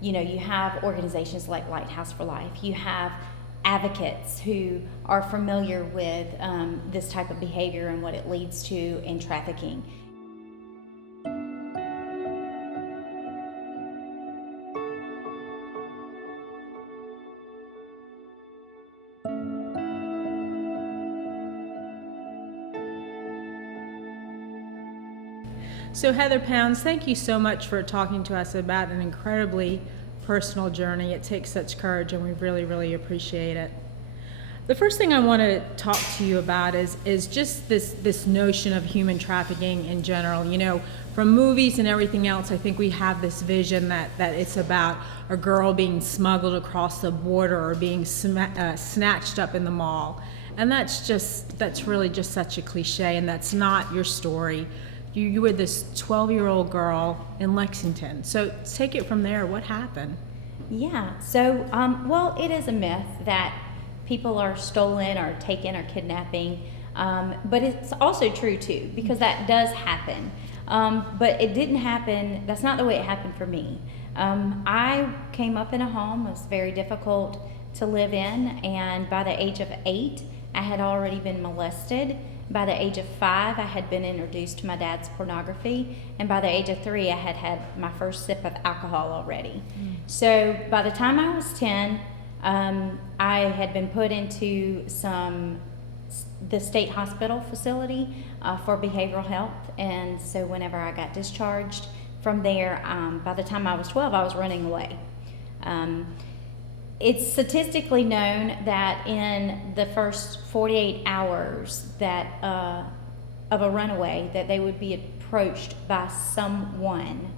You have organizations like Lighthouse for Life. You have advocates who are familiar with this type of behavior and what it leads to in trafficking. So Heather Pounds, thank you so much for talking to us about an incredibly personal journey. It takes such courage, and we really, really appreciate it. The first thing I want to talk to you about is just this notion of human trafficking in general. From movies and everything else, I think we have this vision that it's about a girl being smuggled across the border or being snatched up in the mall. And that's really just such a cliche, and that's not your story. You were this 12-year-old girl in Lexington. So take it from there. What happened? Yeah. So, it is a myth that people are stolen or taken or kidnapping. But it's also true, too, because that does happen. But it didn't happen. That's not the way it happened for me. I came up in a home. It was very difficult to live in. And by the age of 8, I had already been molested. By the age of 5, I had been introduced to my dad's pornography, and by the age of 3, I had had my first sip of alcohol already. So by the time I was 10, I had been put into the state hospital facility for behavioral health, and so whenever I got discharged from there, by the time I was 12, I was running away. It's statistically known that in the first 48 hours of a runaway, that they would be approached by someone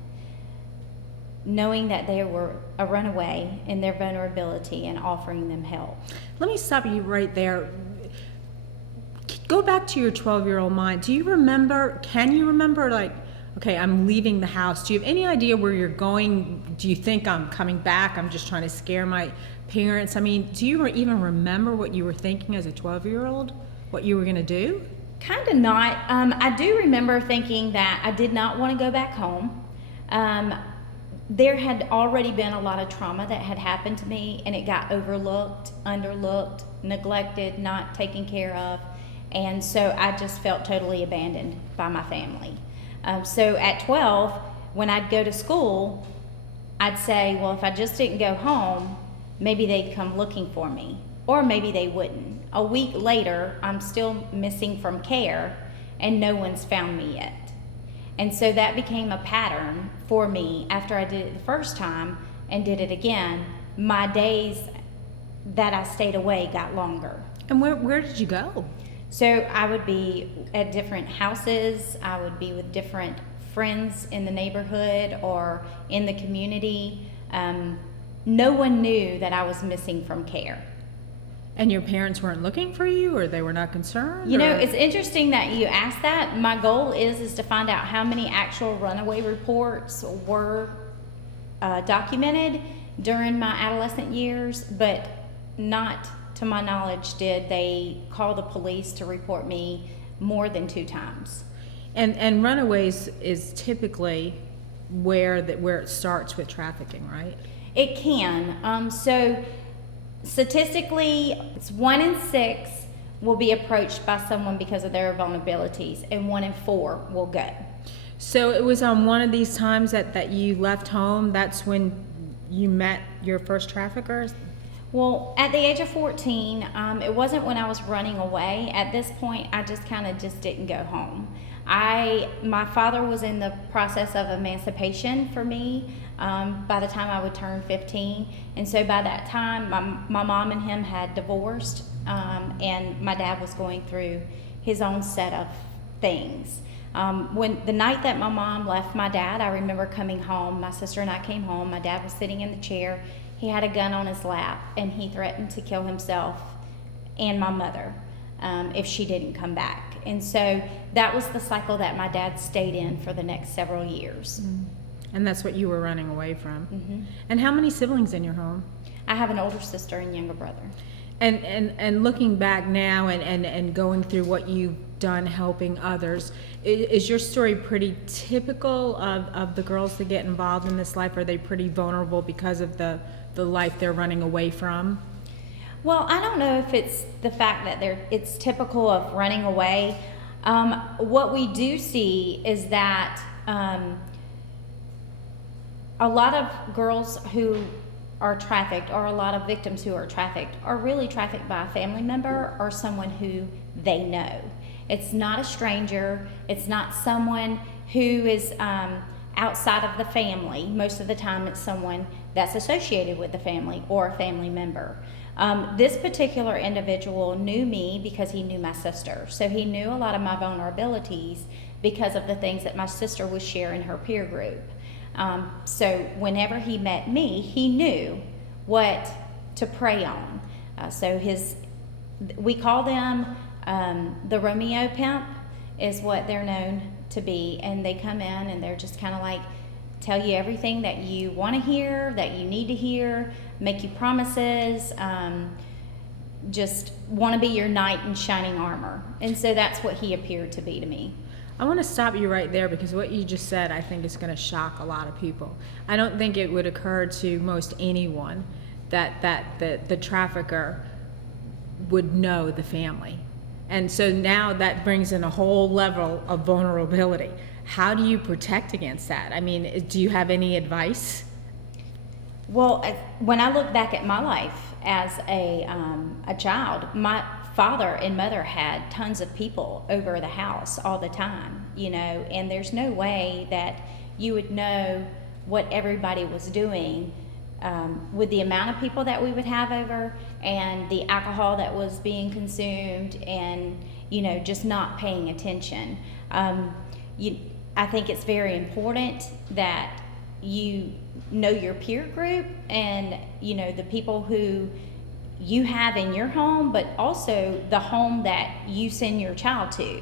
knowing that they were a runaway in their vulnerability and offering them help. Let me stop you right there. Go back to your 12-year-old mind. Can you remember, okay, I'm leaving the house. Do you have any idea where you're going? Do you think I'm coming back? I'm just trying to scare my parents. I mean, do you even remember what you were thinking as a 12-year-old? What you were going to do? Kind of not. I do remember thinking that I did not want to go back home. There had already been a lot of trauma that had happened to me, and it got overlooked, underlooked, neglected, not taken care of. And so I just felt totally abandoned by my family. So at 12, when I'd go to school, I'd say, well, if I just didn't go home, maybe they'd come looking for me, or maybe they wouldn't. A week later, I'm still missing from care, and no one's found me yet. And so that became a pattern for me. After I did it the first time and did it again, my days that I stayed away got longer. And where did you go? So I would be at different houses. I would be with different friends in the neighborhood or in the community. No one knew that I was missing from care. And your parents weren't looking for you, or they were not concerned? It's interesting that you asked that. My goal is to find out how many actual runaway reports were documented during my adolescent years, but not to my knowledge did they call the police to report me more than 2 times. And runaways is typically where it starts with trafficking, right? It can. So statistically, it's 1 in 6 will be approached by someone because of their vulnerabilities, and 1 in 4 will go. So it was on one of these times that you left home, that's when you met your first traffickers? Well, at the age of 14, it wasn't when I was running away. At this point, I just didn't go home. My father was in the process of emancipation for me by the time I would turn 15. And so by that time, my mom and him had divorced, and my dad was going through his own set of things. When the night that my mom left my dad, I remember coming home. My sister and I came home. My dad was sitting in the chair. He had a gun on his lap, and he threatened to kill himself and my mother if she didn't come back. And so that was the cycle that my dad stayed in for the next several years. Mm-hmm. And that's what you were running away from. Mm-hmm. And how many siblings in your home? I have an older sister and younger brother. And looking back now and going through what you've done helping others. Is your story pretty typical of the girls that get involved in this life? Are they pretty vulnerable because of the life they're running away from? Well, I don't know if it's the fact that it's typical of running away. What we do see is that a lot of girls who are trafficked, or a lot of victims who are trafficked, are really trafficked by a family member or someone who they know. It's not a stranger. It's not someone who is outside of the family. Most of the time it's someone that's associated with the family or a family member. This particular individual knew me because he knew my sister. So he knew a lot of my vulnerabilities because of the things that my sister was sharing in her peer group. So whenever he met me, he knew what to prey on. We call them the Romeo pimp is what they're known to be. And they come in and they're just kind of like, tell you everything that you want to hear, that you need to hear, make you promises, just want to be your knight in shining armor. And so that's what he appeared to be to me. I want to stop you right there, because what you just said, I think, is going to shock a lot of people. I don't think it would occur to most anyone that the trafficker would know the family. And so now that brings in a whole level of vulnerability. How do you protect against that? I mean, do you have any advice? Well, when I look back at my life as a child, my father and mother had tons of people over the house all the time, and there's no way that you would know what everybody was doing with the amount of people that we would have over and the alcohol that was being consumed and, just not paying attention. I think it's very important that you know your peer group and, the people who you have in your home, but also the home that you send your child to,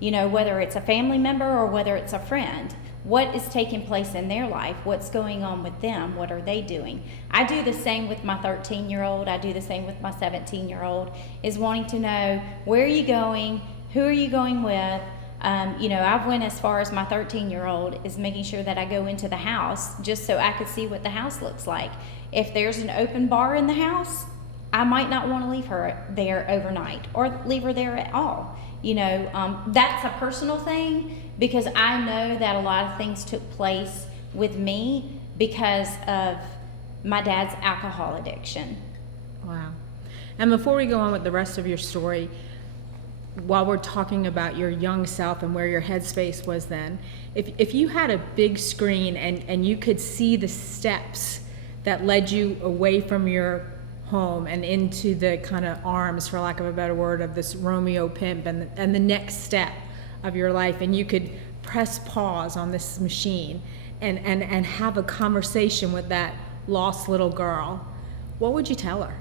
whether it's a family member or whether it's a friend. What is taking place in their life? What's going on with them? What are they doing? I do the same with my 13-year-old. I do the same with my 17-year-old, is wanting to know, where are you going? Who are you going with? I've went as far as my 13-year-old is making sure that I go into the house just so I could see what the house looks like. If there's an open bar in the house, I might not want to leave her there overnight or leave her there at all. That's a personal thing, because I know that a lot of things took place with me because of my dad's alcohol addiction. Wow. And before we go on with the rest of your story, while we're talking about your young self and where your headspace was then, if you had a big screen and you could see the steps that led you away from your home and into the kind of arms, for lack of a better word, of this Romeo pimp and the next step of your life, and you could press pause on this machine and have a conversation with that lost little girl, what would you tell her?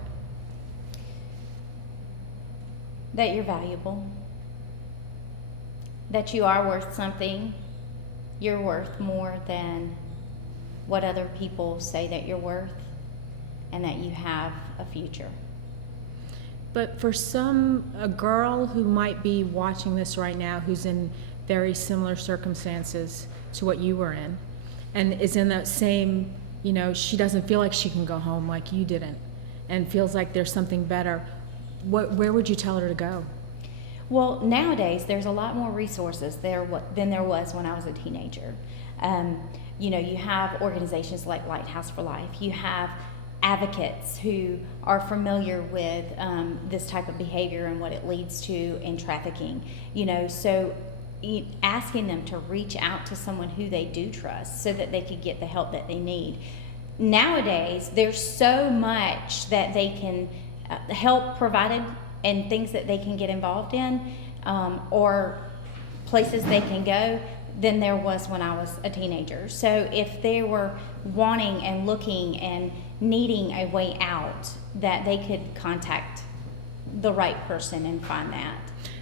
That you're valuable, that you are worth something. You're worth more than what other people say that you're worth, and that you have a future. But for a girl who might be watching this right now, who's in very similar circumstances to what you were in, and is in that same, she doesn't feel like she can go home like you didn't, and feels like there's something better, where would you tell her to go? Well, nowadays there's a lot more resources than there was when I was a teenager. You have organizations like Lighthouse for Life. You have advocates who are familiar with this type of behavior and what it leads to in trafficking. So asking them to reach out to someone who they do trust so that they could get the help that they need. Nowadays, there's so much that they can help provided and things that they can get involved in, or places they can go, than there was when I was a teenager. So if they were wanting and looking and needing a way out, that they could contact the right person and find that.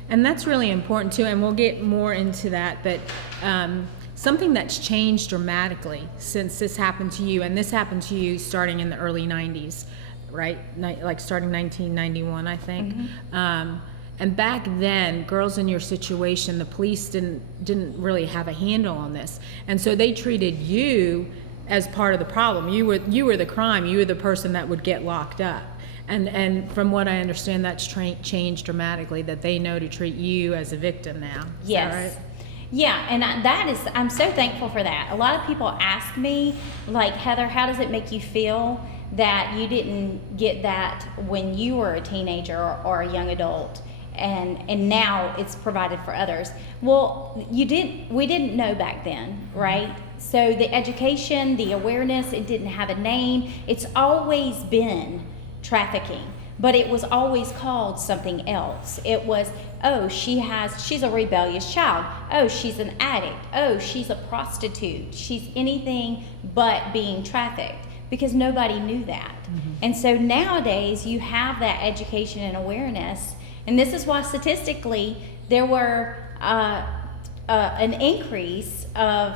And that's really important too, and we'll get more into that, but something that's changed dramatically since this happened to you, and this happened to you starting in the early 90s, right? Like starting 1991, I think. Mm-hmm. And back then, girls in your situation, the police didn't really have a handle on this, and so they treated you as part of the problem. You were the crime. You were the person that would get locked up. And from what I understand, that's changed dramatically. That they know to treat you as a victim now. Is Yes. that right? Yeah, and I'm so thankful for that. A lot of people ask me, like, Heather, how does it make you feel that you didn't get that when you were a teenager or a young adult, and now it's provided for others? Well, we didn't know back then, right? So the education, the awareness, it didn't have a name. It's always been trafficking, but it was always called something else. It was, oh, she's a rebellious child. Oh, she's an addict. Oh, she's a prostitute. She's anything but being trafficked, because nobody knew that. And so nowadays you have that education and awareness, and this is why statistically there were an increase of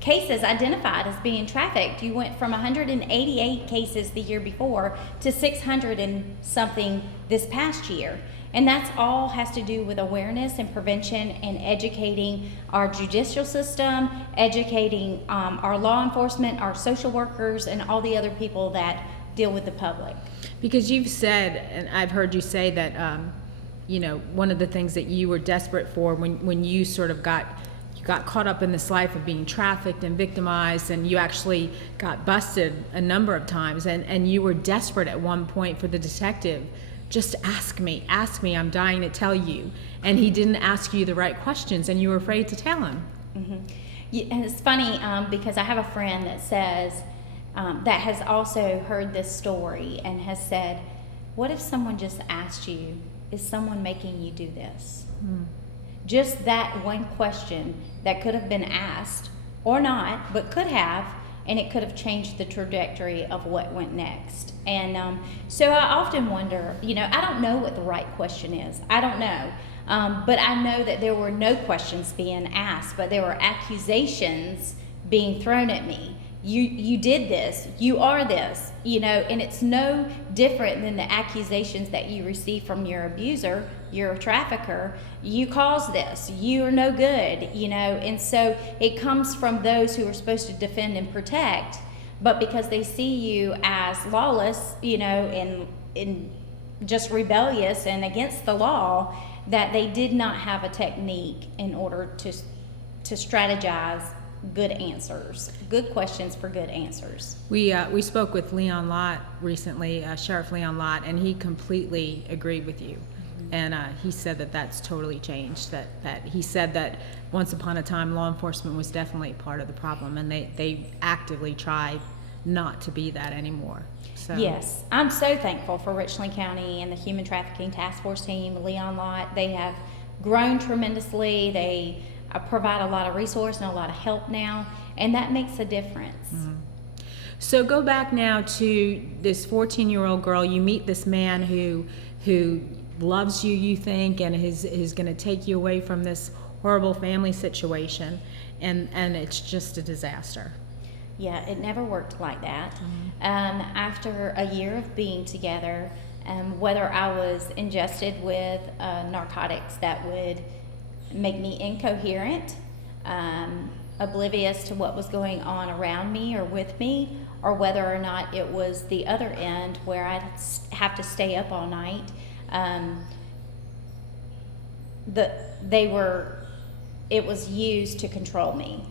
cases identified as being trafficked. You went from 188 cases the year before to 600 and something this past year. And that's all has to do with awareness and prevention and educating our judicial system, educating our law enforcement, our social workers, and all the other people that deal with the public. Because you've said, and I've heard you say that, one of the things that you were desperate for when you sort of got caught up in this life of being trafficked and victimized, and you actually got busted a number of times, and you were desperate at one point for the detective, just ask me, I'm dying to tell you. And he didn't ask you the right questions, and you were afraid to tell him. Yeah, and it's funny because I have a friend that says, that has also heard this story and has said, what if someone just asked you, is someone making you do this? Just that one question that could have been asked, or not, but could have, and it could have changed the trajectory of what went next. And so I often wonder, I don't know what the right question is. I don't know. But I know that there were no questions being asked, but there were accusations being thrown at me. You did this, you are this, and it's no different than the accusations that you receive from your abuser, your trafficker. You caused this, you're no good, and so it comes from those who are supposed to defend and protect, but because they see you as lawless, and just rebellious and against the law, that they did not have a technique in order to strategize good answers, good questions for good answers. We spoke with Leon Lott recently, Sheriff Leon Lott, and he completely agreed with you. And he said that that's totally changed. That he said that once upon a time, law enforcement was definitely part of the problem, and they actively try not to be that anymore. So. Yes, I'm so thankful for Richland County and the Human Trafficking Task Force team, Leon Lott. They have grown tremendously. They provide a lot of resource and a lot of help now, and that makes a difference. So go back now to this 14-year-old girl. You meet this man who loves you, you think, and is going to take you away from this horrible family situation, and it's just a disaster. Yeah, it never worked like that. After a year of being together, whether I was ingested with narcotics that would make me incoherent, oblivious to what was going on around me or with me, or whether or not it was the other end where I'd have to stay up all night. It was used to control me.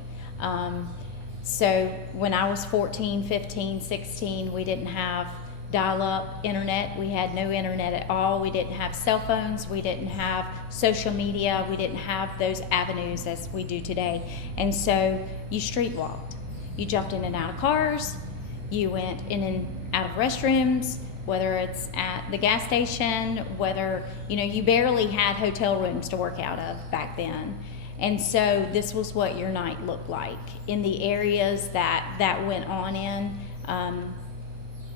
So when I was 14, 15, 16, we didn't have dial-up internet. We had no internet at all. We didn't have cell phones. We didn't have social media. We didn't have those avenues as we do today. And so you street walked. You jumped in and out of cars. You went in and out of restrooms, whether it's at the gas station, whether, you barely had hotel rooms to work out of back then. And so this was what your night looked like. In the areas that went on in,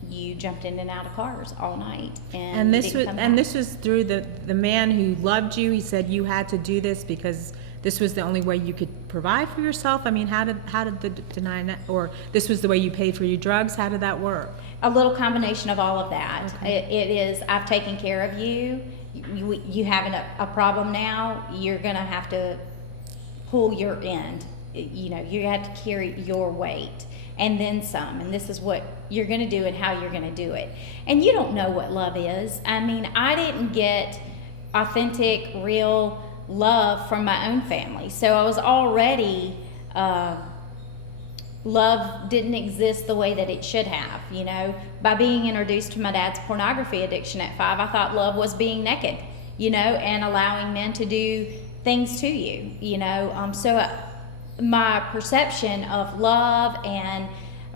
you jumped in and out of cars all night, and this was through the man who loved you. He said you had to do this because this was the only way you could provide for yourself? I mean, how did the deny, or this was the way you paid for your drugs? How did that work? A little combination of all of that. Okay. It is, I've taken care of you. You having a problem now, you're going to have to pull your end. You know, you have to carry your weight and then some. And this is what you're going to do and how you're going to do it. And you don't know what love is. I mean, I didn't get authentic, real love from my own family. So I was already, love didn't exist the way that it should have, you know. By being introduced to my dad's pornography addiction at 5, I thought love was being naked, you know, and allowing men to do things to you, you know. So my perception of love and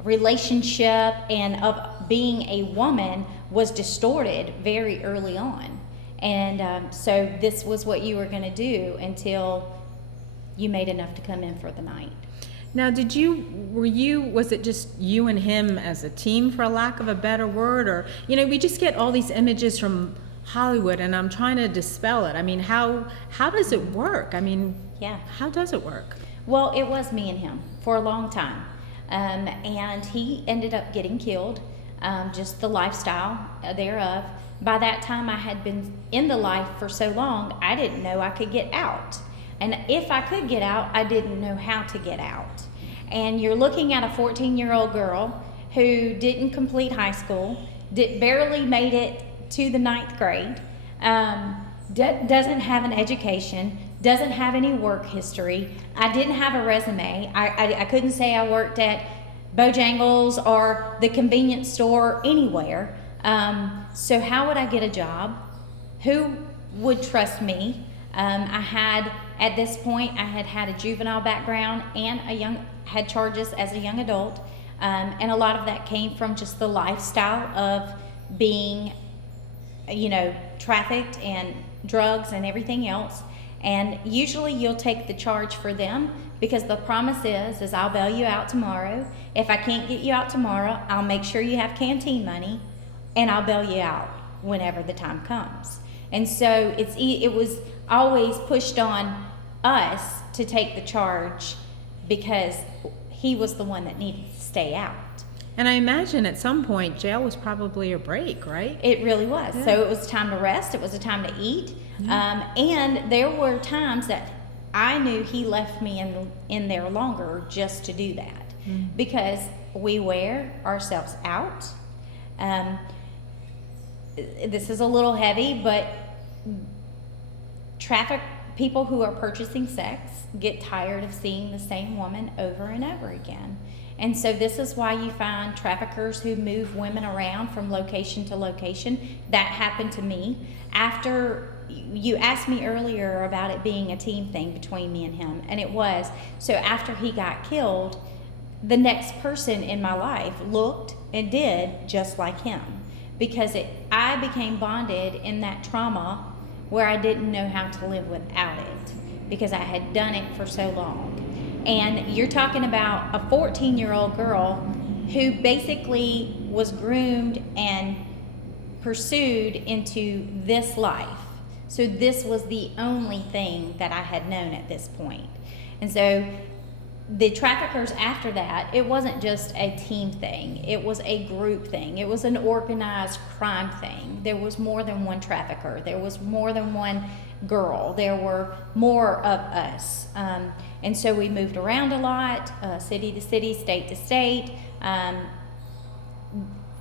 relationship and of being a woman was distorted very early on. And so this was what you were going to do until you made enough to come in for the night. Now, was it just you and him as a team, for a lack of a better word? Or, you know, we just get all these images from Hollywood, and I'm trying to dispel it. I mean, how does it work? I mean, yeah, how does it work? Well, it was me and him for a long time. And he ended up getting killed, just the lifestyle thereof. By that time, I had been in the life for so long, I didn't know I could get out. And if I could get out, I didn't know how to get out. And you're looking at a 14-year-old girl who didn't complete high school, barely made it to the 9th grade, doesn't have an education, doesn't have any work history. I didn't have a resume. I couldn't say I worked at Bojangles or the convenience store anywhere. So how would I get a job? Who would trust me? At this point, I had a juvenile background and had charges as a young adult. And a lot of that came from just the lifestyle of being, you know, trafficked and drugs and everything else. And usually you'll take the charge for them because the promise is I'll bail you out tomorrow. If I can't get you out tomorrow, I'll make sure you have canteen money and I'll bail you out whenever the time comes. And so it was always pushed on us to take the charge because he was the one that needed to stay out. And I imagine at some point jail was probably a break, right? It really was. Yeah. So it was time to rest. It was a time to eat. And there were times that I knew he left me in there longer just to do that because we wear ourselves out. This is a little heavy, but people who are purchasing sex get tired of seeing the same woman over and over again. And so this is why you find traffickers who move women around from location to location. That happened to me. After you asked me earlier about it being a team thing between me and him, and it was. So after he got killed, the next person in my life looked and did just like him because I became bonded in that trauma where I didn't know how to live without it because I had done it for so long. And you're talking about a 14-year-old girl who basically was groomed and pursued into this life. So this was the only thing that I had known at this point. And so the traffickers after that, it wasn't just a team thing. It was a group thing. It was an organized crime thing. There was more than one trafficker. There was more than one girl. There were more of us. And so we moved around a lot, city to city, state to state.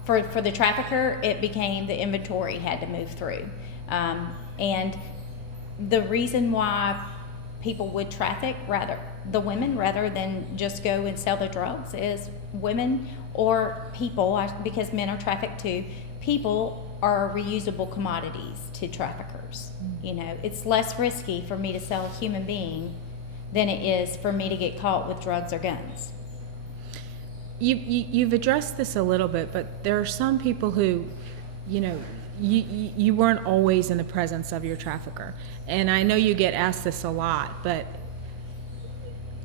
For the trafficker, it became the inventory had to move through. And the reason why people would traffic the women rather than just go and sell the drugs is women or people, because men are trafficked too, people are reusable commodities to traffickers. You know, it's less risky for me to sell a human being than it is for me to get caught with drugs or guns. You've addressed this a little bit, but there are some people who, you know, you weren't always in the presence of your trafficker. And I know you get asked this a lot, but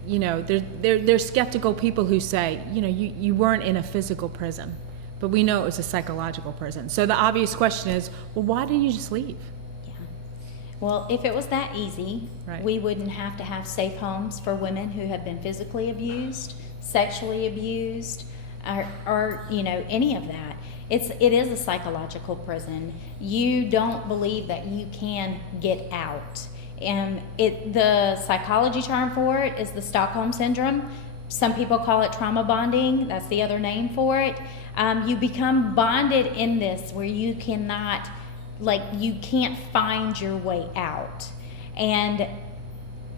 you know, there's skeptical people who say, you know, you weren't in a physical prison, but we know it was a psychological prison. So the obvious question is, well, why didn't you just leave? Yeah. Well, if it was that easy, Right. we wouldn't have to have safe homes for women who have been physically abused, sexually abused, or any of that. It is a psychological prison. You don't believe that you can get out. And the psychology term for it is the Stockholm Syndrome. Some people call it trauma bonding. That's the other name for it. You become bonded in this where you cannot, you can't find your way out. And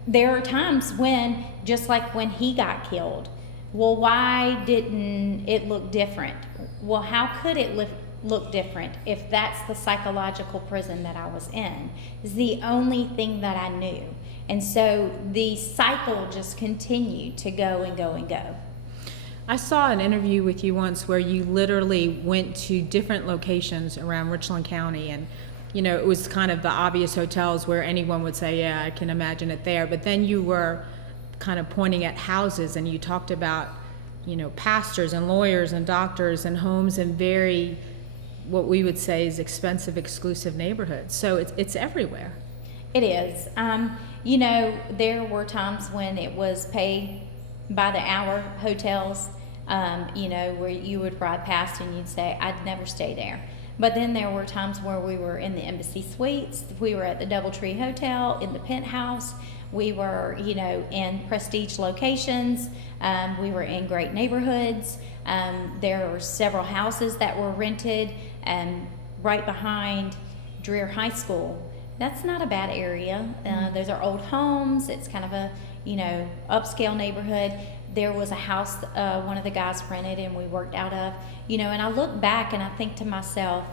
there are times when, just like when he got killed, well, why didn't it look different? Well, how could it look different if that's the psychological prison that I was in? It's the only thing that I knew. And so the cycle just continued to go and go and go. I saw an interview with you once where you literally went to different locations around Richland County, and it was kind of the obvious hotels where anyone would say, yeah, I can imagine it there. But then you were kind of pointing at houses, and you talked about, pastors and lawyers and doctors and homes in very, what we would say is expensive, exclusive neighborhoods. So it's everywhere. It is. There were times when it was pay by the hour hotels, where you would ride past and you'd say, I'd never stay there. But then there were times where we were in the Embassy Suites, we were at the DoubleTree Hotel, in the Penthouse, we were, in prestige locations, we were in great neighborhoods. There were several houses that were rented right behind Dreer High School. That's not a bad area. Those are old homes. It's kind of a, upscale neighborhood. There was a house one of the guys rented and we worked out of, and I look back and I think to myself,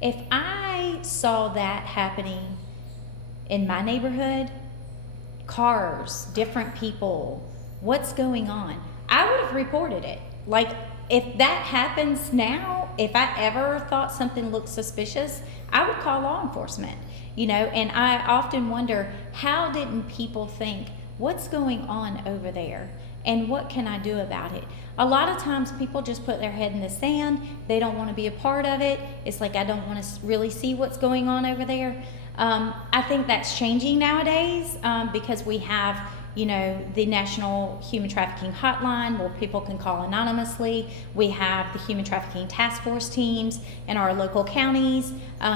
if I saw that happening in my neighborhood, cars, different people, what's going on, I would have reported it. If that happens now, if I ever thought something looked suspicious, I would call law enforcement, and I often wonder, how didn't people think, what's going on over there? And what can I do about it? A lot of times people just put their head in the sand. They don't want to be a part of it. It's like, I don't want to really see what's going on over there. I think that's changing nowadays because we have, the National Human Trafficking Hotline where people can call anonymously. We have the Human Trafficking Task Force teams in our local counties.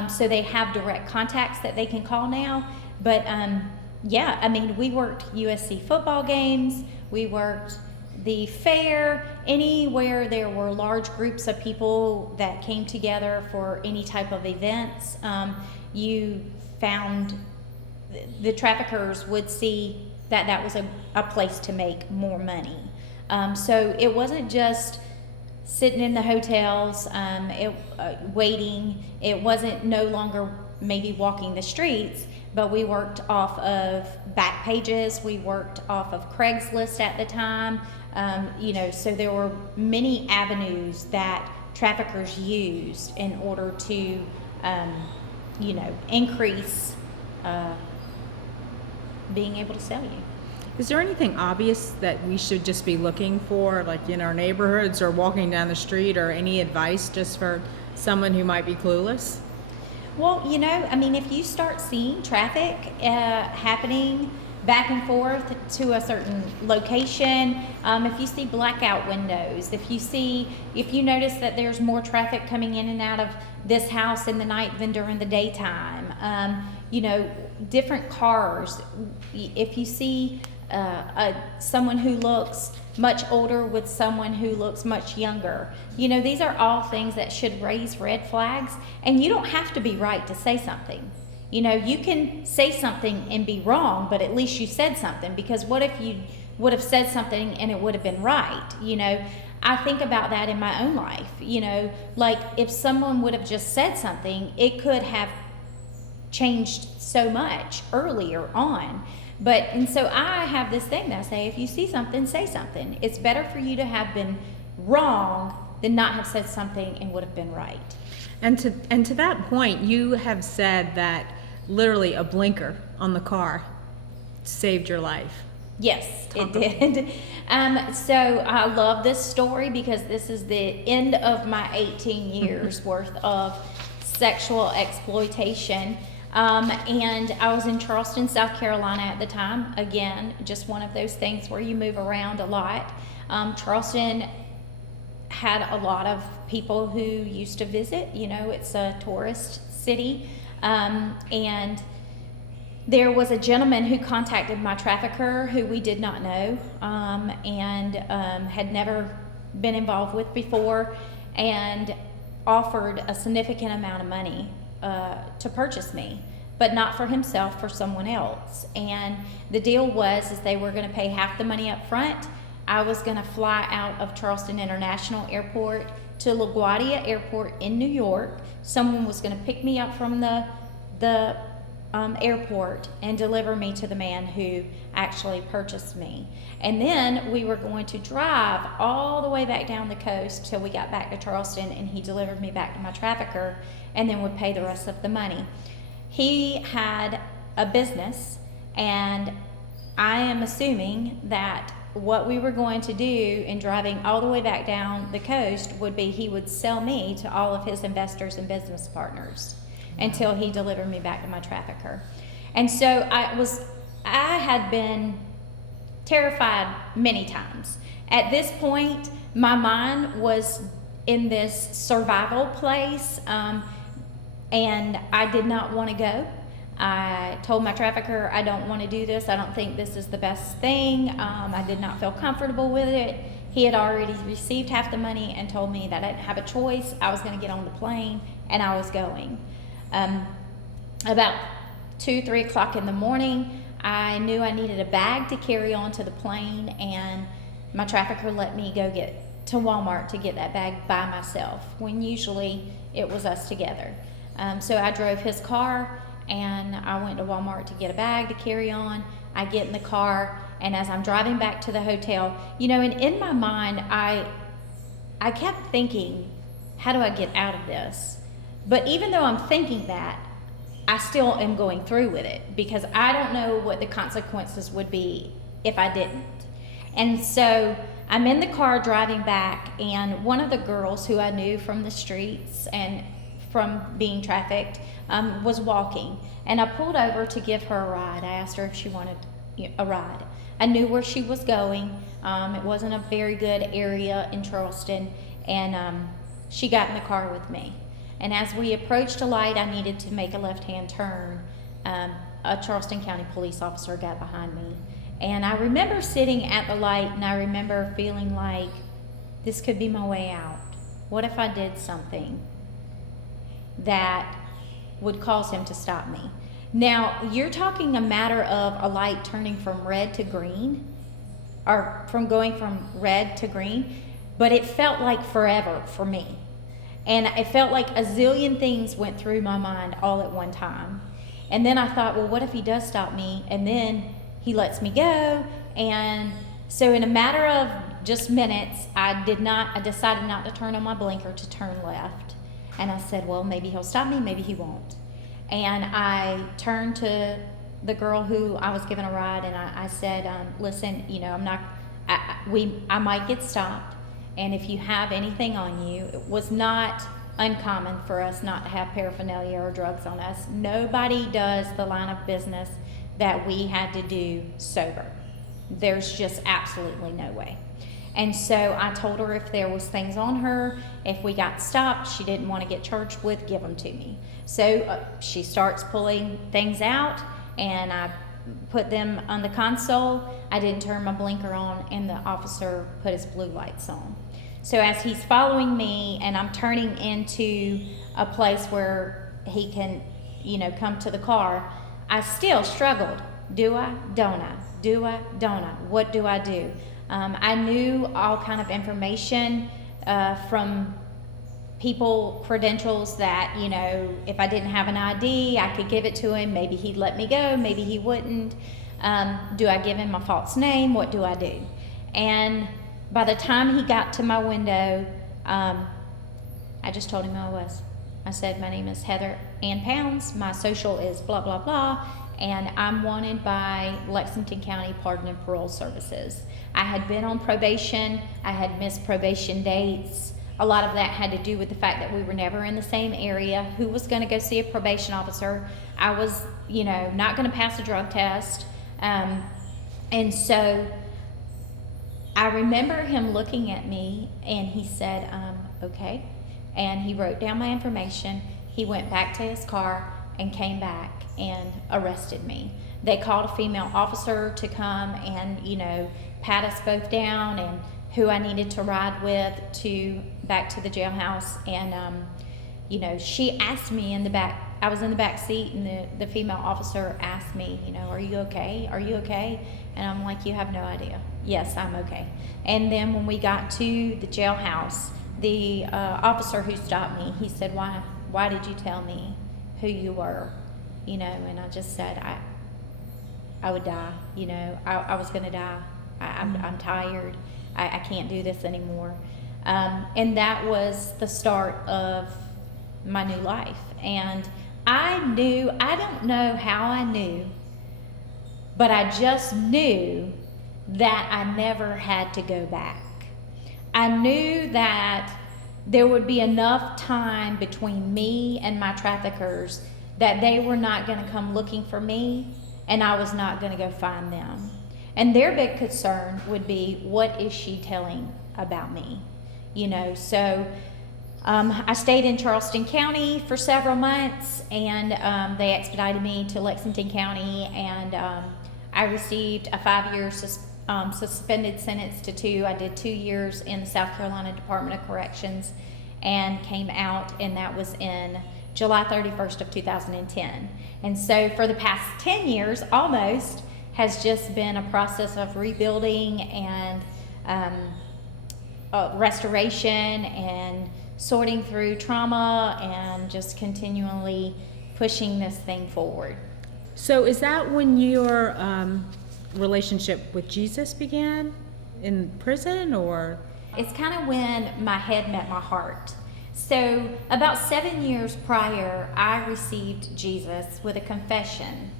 So they have direct contacts that they can call now. But we worked USC football games. We worked the fair, anywhere there were large groups of people that came together for any type of events. You found the traffickers would see that was a place to make more money. So it wasn't just sitting in the hotels, waiting. It wasn't no longer maybe walking the streets, but we worked off of back pages. We worked off of Craigslist at the time. So there were many avenues that traffickers used in order to, increase being able to sell you. Is there anything obvious that we should just be looking for, like in our neighborhoods or walking down the street, or any advice just for someone who might be clueless? Well, if you start seeing traffic happening back and forth to a certain location, if you see blackout windows, if you notice that there's more traffic coming in and out of this house in the night than during the daytime, different cars, if you see someone who looks much older with someone who looks much younger, these are all things that should raise red flags. And you don't have to be right to say something. You can say something and be wrong, but at least you said something, because what if you would have said something and it would have been right? I think about that in my own life. If someone would have just said something, it could have changed so much earlier on. And so I have this thing that I say, if you see something, say something. It's better for you to have been wrong than not have said something and would have been right. And to that point, you have said that literally a blinker on the car saved your life. Yes, it did. So I love this story because this is the end of my 18 years worth of sexual exploitation. And I was in Charleston, South Carolina at the time. Again, just one of those things where you move around a lot. Charleston had a lot of people who used to visit. You know, it's a tourist city. And there was a gentleman who contacted my trafficker who we did not know, and had never been involved with before, and offered a significant amount of money to purchase me, but not for himself, for someone else. And the deal was is they were going to pay half the money up front. I was going to fly out of Charleston International Airport to LaGuardia Airport in New York. Someone was going to pick me up from the airport and deliver me to the man who actually purchased me. And then we were going to drive all the way back down the coast till we got back to Charleston, and he delivered me back to my trafficker and then would pay the rest of the money. He had a business, and I am assuming that what we were going to do in driving all the way back down the coast would be he would sell me to all of his investors and business partners until he delivered me back to my trafficker. And so I had been terrified many times. At this point, my mind was in this survival place, and I did not want to go. I told my trafficker, I don't want to do this. I don't think this is the best thing. I did not feel comfortable with it. He had already received half the money and told me that I didn't have a choice. I was going to get on the plane, and I was going. About 2-3 o'clock in the morning, I knew I needed a bag to carry on to the plane, and my trafficker let me go get to Walmart to get that bag by myself, when usually it was us together. So I drove his car, and I went to Walmart to get a bag to carry on. I get in the car, and as I'm driving back to the hotel, you know, and in my mind, I kept thinking, how do I get out of this? But even though I'm thinking that, I still am going through with it, because I don't know what the consequences would be if I didn't. And so I'm in the car driving back, and one of the girls who I knew from the streets and from being trafficked was walking. And I pulled over to give her a ride. I asked her if she wanted a ride. I knew where she was going. It wasn't a very good area in Charleston, and she got in the car with me. And as we approached a light, I needed to make a left-hand turn. A Charleston County police officer got behind me. And I remember sitting at the light, and I remember feeling like this could be my way out. What if I did something that would cause him to stop me? Now, you're talking a matter of a light turning from red to green, or from going from red to green, but it felt like forever for me. And it felt like a zillion things went through my mind all at one time. And then I thought, well, what if he does stop me, and then he lets me go? And so in a matter of just minutes, I decided not to turn on my blinker, to turn left. And I said, well, maybe he'll stop me, maybe he won't. And I turned to the girl who I was giving a ride, and I said, listen, you know, I might get stopped. And if you have anything on you, it was not uncommon for us not to have paraphernalia or drugs on us. Nobody does the line of business that we had to do sober. There's just absolutely no way. And so I told her if there was things on her, if we got stopped, she didn't want to get charged with, give them to me. So she starts pulling things out, and I put them on the console. I didn't turn my blinker on, and the officer put his blue lights on. So as he's following me, and I'm turning into a place where he can, you know, come to the car, I still struggled. Do I? Don't I? Do I? Don't I? What do I do? I knew all kind of information from people, credentials that, you know, if I didn't have an ID, I could give it to him. Maybe he'd let me go, maybe he wouldn't. Do I give him a false name? What do I do? And by the time he got to my window, I just told him who I was. I said, my name is Heather Ann Pounds, my social is blah, blah, blah, and I'm wanted by Lexington County Pardon and Parole Services. I had been on probation, I had missed probation dates, a lot of that had to do with the fact that we were never in the same area. Who was going to go see a probation officer? I was, not going to pass a drug test. And so I remember him looking at me, and he said, okay. And he wrote down my information. He went back to his car and came back and arrested me. They called a female officer to come and, pat us both down, and who I needed to ride with back to the jailhouse. And, she asked me in the back, I was in the back seat, and the female officer asked me, are you okay? Are you okay? And I'm like, you have no idea. Yes, I'm okay. And then when we got to the jailhouse, the officer who stopped me, he said, why did you tell me who you were? And I just said, I would die. I was going to die. I'm tired. I can't do this anymore. And that was the start of my new life. And I don't know how I knew, but I just knew that I never had to go back. I knew that there would be enough time between me and my traffickers that they were not going to come looking for me, and I was not going to go find them. And their big concern would be, what is she telling about me? So I stayed in Charleston County for several months, and they expedited me to Lexington County, and I received a 5-year suspended sentence to 2. I did 2 years in the South Carolina Department of Corrections and came out, and that was in July 31st of 2010. And so for the past 10 years, almost, has just been a process of rebuilding and restoration and sorting through trauma and just continually pushing this thing forward. So is that when your relationship with Jesus began, in prison, or? It's kind of when my head met my heart. So about 7 years prior, I received Jesus with a confession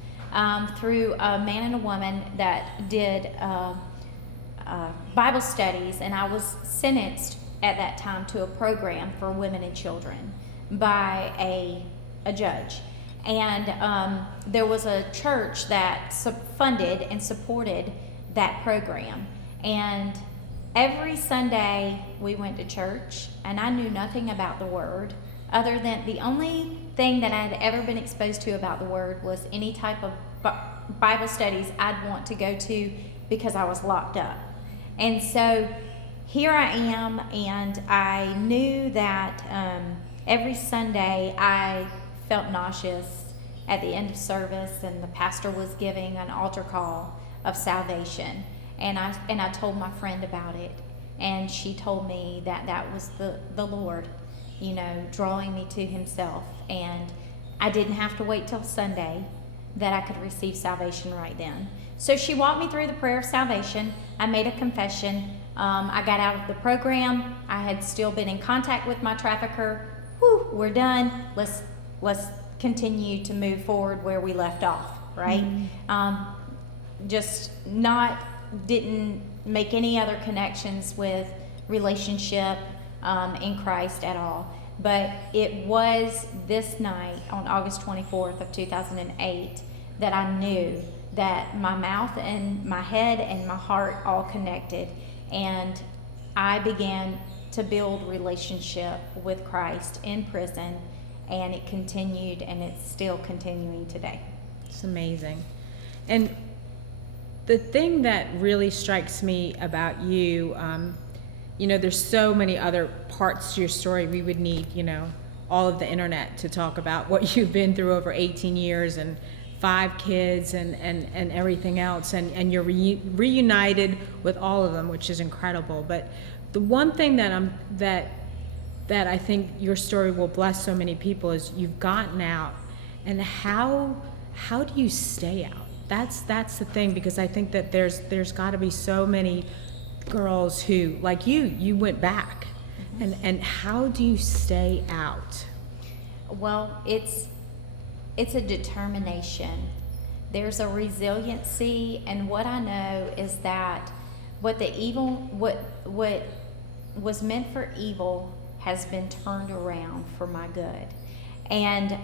through a man and a woman that did Bible studies, and I was sentenced at that time to a program for women and children by a judge. And there was a church that funded and supported that program. And every Sunday we went to church, and I knew nothing about the Word, other than the only thing that I had ever been exposed to about the Word was any type of Bible studies I'd want to go to because I was locked up. And so here I am, and I knew that every Sunday I felt nauseous at the end of service, and the pastor was giving an altar call of salvation. And I told my friend about it, and she told me that was the Lord, drawing me to Himself. And I didn't have to wait till Sunday that I could receive salvation right then. So she walked me through the prayer of salvation. I made a confession. I got out of the program. I had still been in contact with my trafficker. We're done. Let's continue to move forward where we left off, right? Didn't make any other connections with relationship in Christ at all. But it was this night on August 24th of 2008 that I knew that my mouth and my head and my heart all connected, and I began to build relationship with Christ in prison, and it continued, and it's still continuing today. It's amazing. And the thing that really strikes me about you, there's so many other parts to your story. We would need, all of the internet to talk about what you've been through over 18 years and 5 kids and everything else. And you're reunited with all of them, which is incredible. But the one thing that I think your story will bless so many people is you've gotten out. And how do you stay out? That's the thing, because I think that there's got to be so many girls who, like you went back. And how do you stay out? Well, it's a determination. There's a resiliency, and what I know is that what was meant for evil has been turned around for my good. And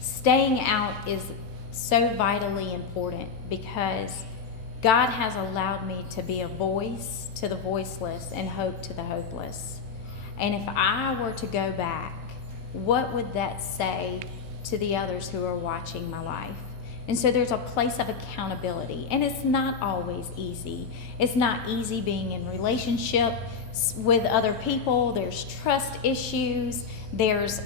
staying out is so vitally important because God has allowed me to be a voice to the voiceless and hope to the hopeless. And if I were to go back, what would that say to the others who are watching my life? And so there's a place of accountability, and it's not always easy. It's not easy being in relationships with other people. There's trust issues, there's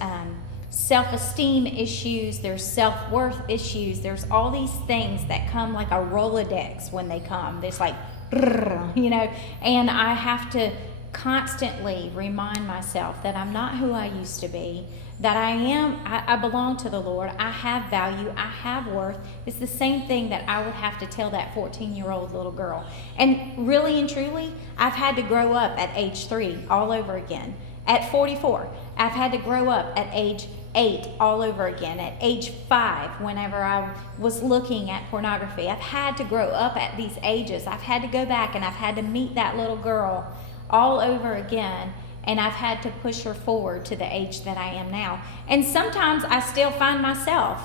self-esteem issues, there's self-worth issues. There's all these things that come like a Rolodex when they come. There's like, and I have to constantly remind myself that I'm not who I used to be, that I belong to the Lord, I have value, I have worth. It's the same thing that I would have to tell that 14-year-old little girl. And really and truly, I've had to grow up at age 3 all over again. At 44, I've had to grow up at age 8 all over again. At age 5, whenever I was looking at pornography, I've had to grow up at these ages. I've had to go back and I've had to meet that little girl all over again. And I've had to push her forward to the age that I am now. And sometimes I still find myself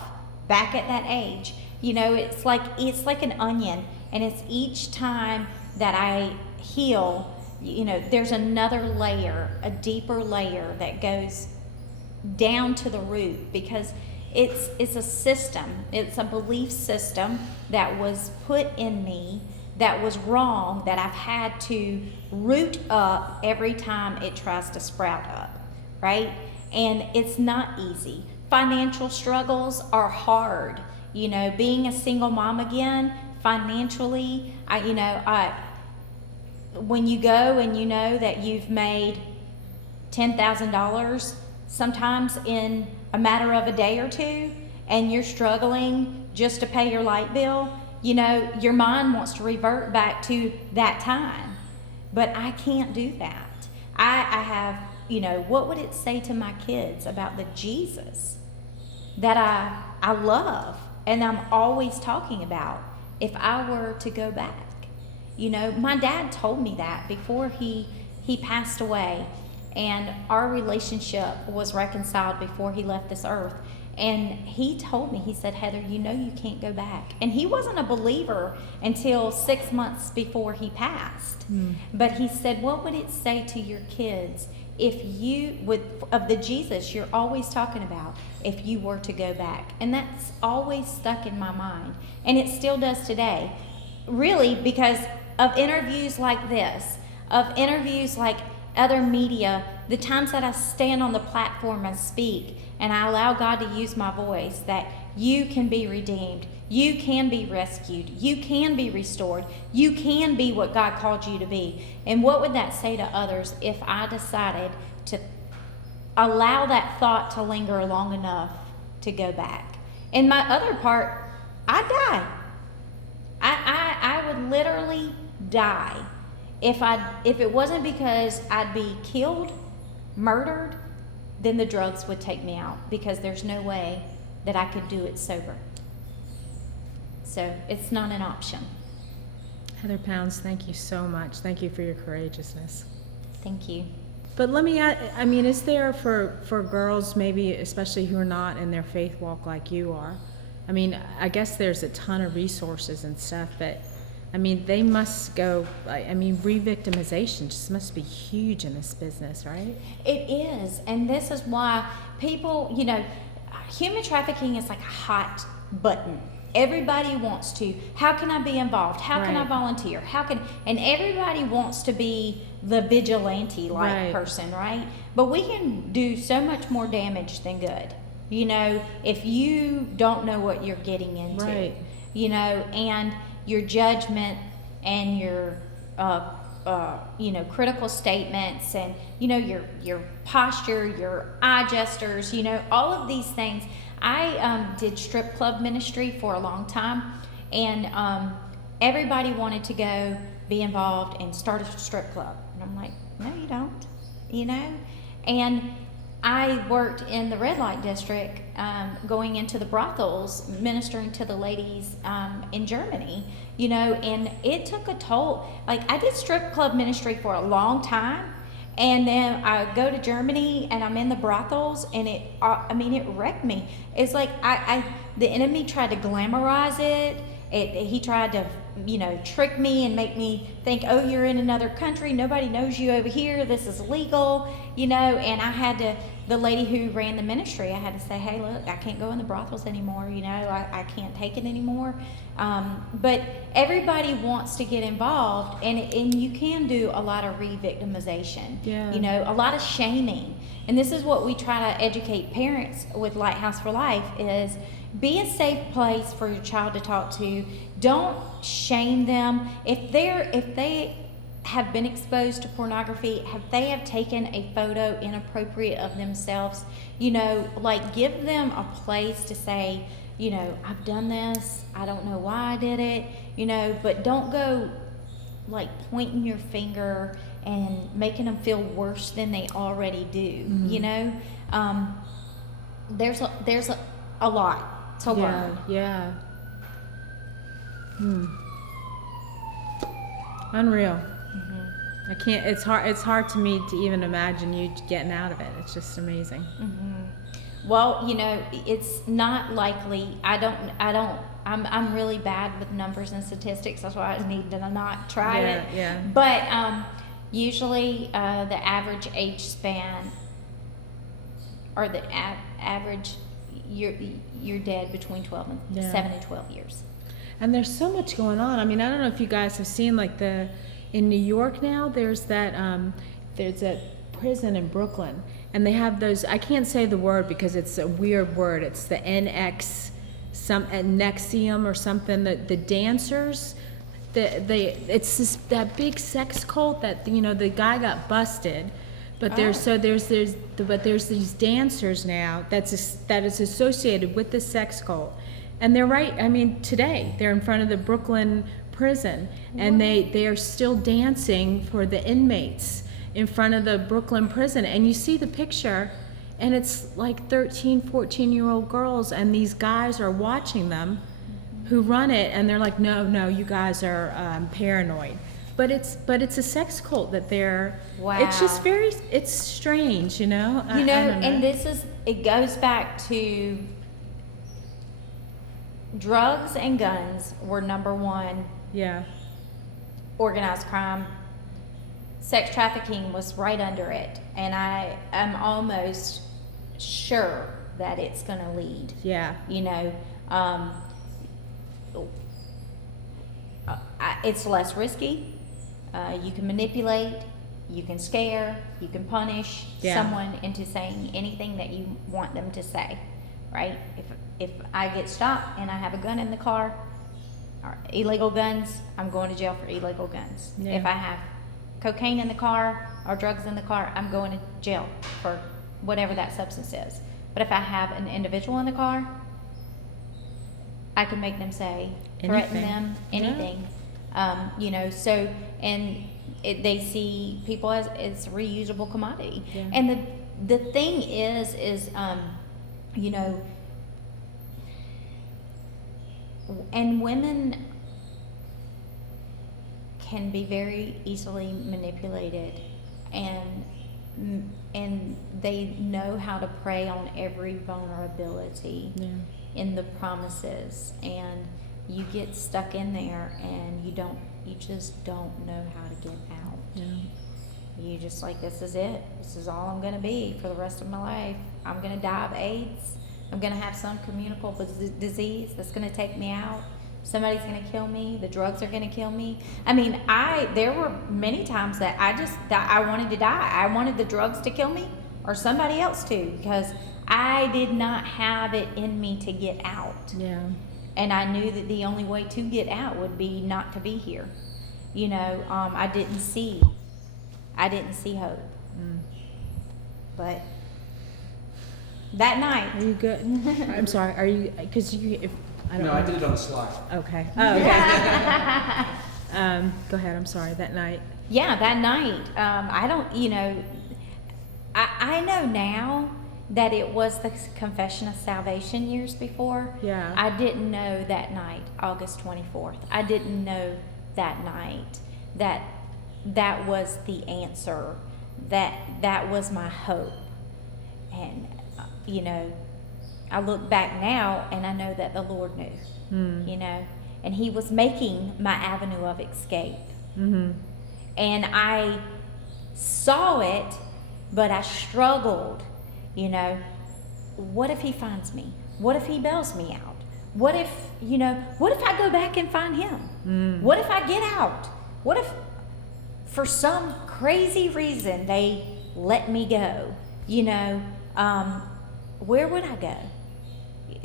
back at that age. It's like an onion, and it's each time that I heal, there's another layer, a deeper layer that goes down to the root, because it's a system, it's a belief system that was put in me that was wrong, that I've had to root up every time it tries to sprout up, right? And it's not easy. Financial struggles are hard. Being a single mom again, financially, when you go and you know that you've made $10,000 sometimes in a matter of a day or two, and you're struggling just to pay your light bill, your mind wants to revert back to that time. But I can't do that. I have, what would it say to my kids about the Jesus that I love and I'm always talking about if I were to go back? My dad told me that before he passed away, and our relationship was reconciled before he left this earth. And he told me, he said, Heather, you can't go back. And he wasn't a believer until 6 months before he passed. But he said, what would it say to your kids if you, of the Jesus you're always talking about, if you were to go back? And that's always stuck in my mind. And it still does today. Really, because of interviews like this, of interviews like other media, the times that I stand on the platform and speak, and I allow God to use my voice, that you can be redeemed, you can be rescued, you can be restored, you can be what God called you to be. And what would that say to others if I decided to allow that thought to linger long enough to go back? And my other part, I'd die. I would literally die if it wasn't because I'd be killed, murdered. Then the drugs would take me out, because there's no way that I could do it sober. So it's not an option. Heather Pounds, thank you so much. Thank you for your courageousness. Thank you. But let me add, is there for girls, maybe especially who are not in their faith walk like you are, I guess there's a ton of resources and stuff, but they must go, re-victimization just must be huge in this business, right? It is, and this is why people, human trafficking is like a hot button. Everybody wants to, how can I be involved? How can I volunteer? And everybody wants to be the vigilante-like person, right? But we can do so much more damage than good, if you don't know what you're getting into, and your judgment and your critical statements, and your posture, your eye gestures, all of these things. I did strip club ministry for a long time, and everybody wanted to go be involved and start a strip club, and I'm like, no, you don't, and I worked in the red light district, going into the brothels, ministering to the ladies in Germany, and it took a toll. Like, I did strip club ministry for a long time, And then I go to Germany and I'm in the brothels, and it wrecked me. It's like the enemy tried to glamorize it. He tried to, trick me and make me think, oh, you're in another country. Nobody knows you over here. This is legal, and I had to, the lady who ran the ministry, I had to say, hey, look, I can't go in the brothels anymore. I can't take it anymore. But everybody wants to get involved, and you can do a lot of re-victimization, a lot of shaming. And this is what we try to educate parents with Lighthouse for Life is be a safe place for your child to talk to. Don't shame them. If they have been exposed to pornography, if they have taken a photo inappropriate of themselves, give them a place to say, I've done this, I don't know why I did it, but don't go like pointing your finger and making them feel worse than they already do. There's a lot to learn. Yeah. Unreal. I can't. It's hard to me to even imagine you getting out of it. It's just amazing. Well, it's not likely. I'm really bad with numbers and statistics. That's why I need to not try it. Yeah. But usually the average age span, or the average, you're dead between 7 and 12 years. And there's so much going on. I mean, I don't know if you guys have seen in New York now, there's that prison in Brooklyn, and they have those, I can't say the word because it's a weird word. It's the Nexium or something. The dancers, it's that big sex cult that the guy got busted. But there's these dancers now that is associated with the sex cult, and they're right. I mean, today they're in front of the Brooklyn prison, and they are still dancing for the inmates in front of the Brooklyn prison. And you see the picture, and it's like 13, 14-year-old girls, and these guys are watching them, who run it, and they're like, no, you guys are paranoid. But it's a sex cult that they're. Wow. It's just it's strange, I don't know. And it goes back to drugs and guns were number one. Yeah. Organized crime. Sex trafficking was right under it, and I am almost sure that it's going to lead. Yeah. It's less risky. You can manipulate, you can scare, you can punish someone into saying anything that you want them to say, right? If I get stopped and I have a gun in the car, or illegal guns, I'm going to jail for illegal guns. Yeah. If I have cocaine in the car or drugs in the car, I'm going to jail for whatever that substance is. But if I have an individual in the car, I can make them say, threaten them, anything. They see people as reusable commodity. Yeah. And the thing is and women can be very easily manipulated, and they know how to prey on every vulnerability in the promises, and you get stuck in there, and you just don't know how to get out. Yeah. You just like, this is it. This is all I'm going to be for the rest of my life. I'm going to die of AIDS. I'm going to have some communicable disease that's going to take me out. Somebody's going to kill me. The drugs are going to kill me. I mean, there were many times that I wanted to die. I wanted the drugs to kill me, or somebody else to, because I did not have it in me to get out. Yeah. And I knew that the only way to get out would be not to be here. I didn't see hope. But that night. Are you good? I'm sorry. Are you? Because I don't know. I did it on a slide. Okay. Oh, okay. Go ahead. I'm sorry. That night. Yeah, that night. I know now that it was the Confession of Salvation years before. Yeah. I didn't know that night, August 24th. I didn't know that night that was the answer that was my hope. And, you know, I look back now and I know that the Lord knew, you know, and he was making my avenue of escape. Mm-hmm. And I saw it, but I struggled, you know. What if he finds me? What if he bails me out? What if, you know, what if I go back and find him? What if I get out? What if for some crazy reason they let me go? You know, where would I go?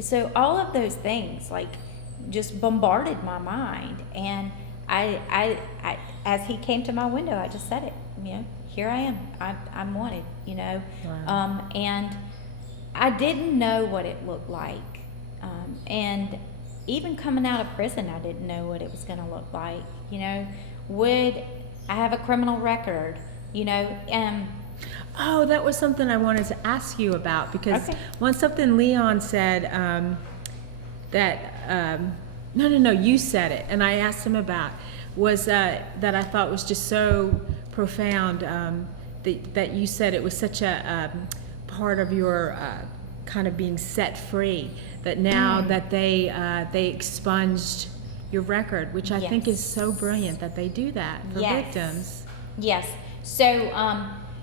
So all of those things like just bombarded my mind, and I as he came to my window, I just said it, you know, here I am, I'm wanted, you know. Wow. And I didn't know what it looked like, and even coming out of prison, I didn't know what it was going to look like, you know. Would I have a criminal record, you know? Oh, that was something I wanted to ask you about, because Okay. once something Leon said, no, you said it, and I asked him about, was that I thought was just so profound, that you said it was such a part of your kind of being set free, that now that they expunged your record, which I think Yes. is so brilliant that they do that for Yes. victims. Yes. So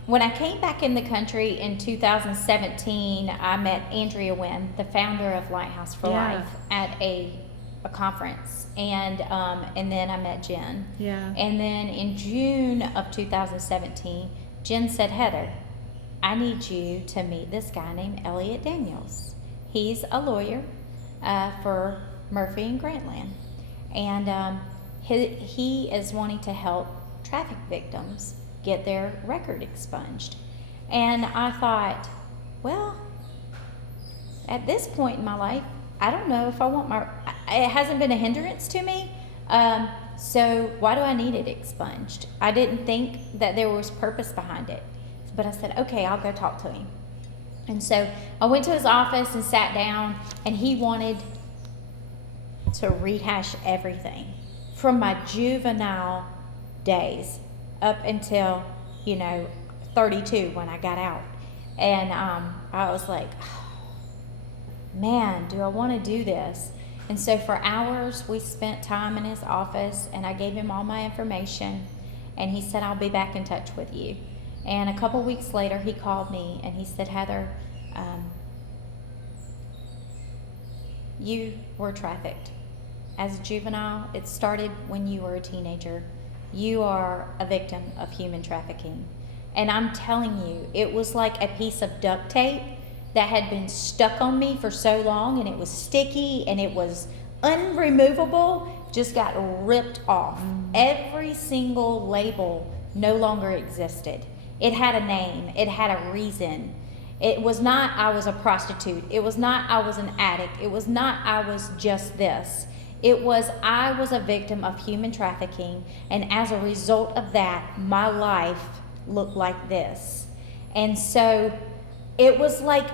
when I came back in the country in 2017, I met Andrea Wynn, the founder of Lighthouse for Yeah. Life, at a conference, and then I met Jen. Yeah. And then in June of 2017, Jen said, "Heather, I need you to meet this guy named Elliot Daniels. He's a lawyer for Murphy and Grantland, and he is wanting to help traffic victims get their record expunged." And I thought, well, at this point in my life, I don't know if I want it hasn't been a hindrance to me, so why do I need it expunged? I didn't think that there was purpose behind it, but I said, okay, I'll go talk to him. And so I went to his office and sat down, and he wanted to rehash everything from my juvenile days up until, 32 when I got out. And I was like, man, do I want to do this? And so for hours we spent time in his office, and I gave him all my information, and he said, I'll be back in touch with you. And a couple weeks later he called me and he said, Heather, you were trafficked as a juvenile. It started when you were a teenager. You are a victim of human trafficking. And I'm telling you, it was like a piece of duct tape that had been stuck on me for so long, and it was sticky and it was unremovable, just got ripped off. Every single label no longer existed. It had a name, it had a reason. It was not I was a prostitute. It was not I was an addict. It was not I was just this. It was I was a victim of human trafficking, and as a result of that, my life looked like this. And so it was like,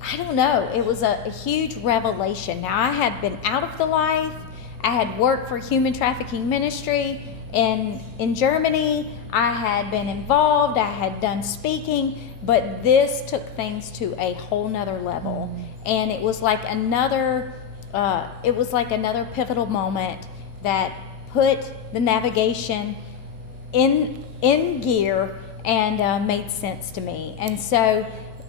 I don't know, it was a huge revelation. Now, I had been out of the life. I had worked for human trafficking ministry in Germany. I had been involved. I had done speaking, but this took things to a whole nother level. And it was like another pivotal moment that put the navigation in gear and made sense to me. And so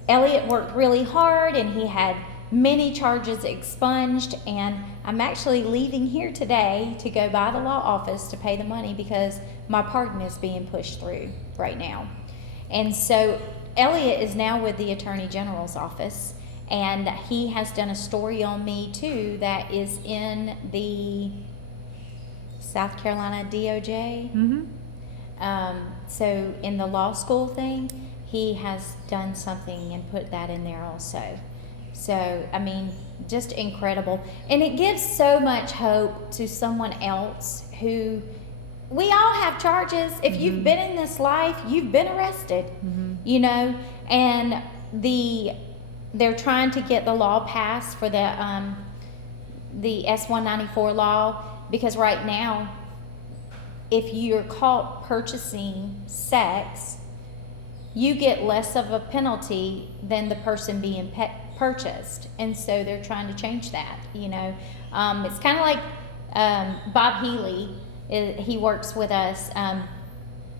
Elliot worked really hard, and he had many charges expunged, and I'm actually leaving here today to go by the law office to pay the money because my pardon is being pushed through right now. And so Elliot is now with the Attorney General's office, and he has done a story on me too that is in the South Carolina DOJ. So in the law school thing, he has done something and put that in there also. So, I mean, just incredible. And it gives so much hope to someone else who, we all have charges. If you've been in this life, you've been arrested, and they're trying to get the law passed for the S-194 law, because right now, if you're caught purchasing sex, you get less of a penalty than the person being purchased. And so they're trying to change that, you know. It's kind of like Bob Healy, he works with us.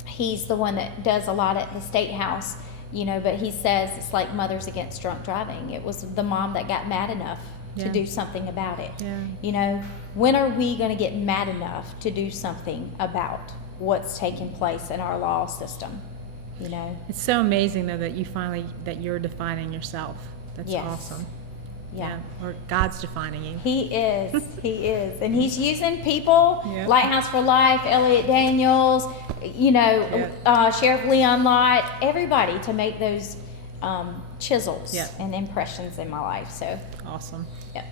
He's the one that does a lot at the State House, you know, but he says it's like Mothers Against Drunk Driving. It was the mom that got mad enough to Yeah. do something about it. Yeah. You know, when are we going to get mad enough to do something about what's taking place in our law system? You know? It's so amazing though that you're defining yourself. That's Yes. awesome. Yeah. Or God's defining you. He is. He is. And he's using people, Yeah. Lighthouse for Life, Elliot Daniels, you know, Sheriff Leon Lott, everybody to make those chisels Yeah. and impressions in my life. So, Awesome. yeah.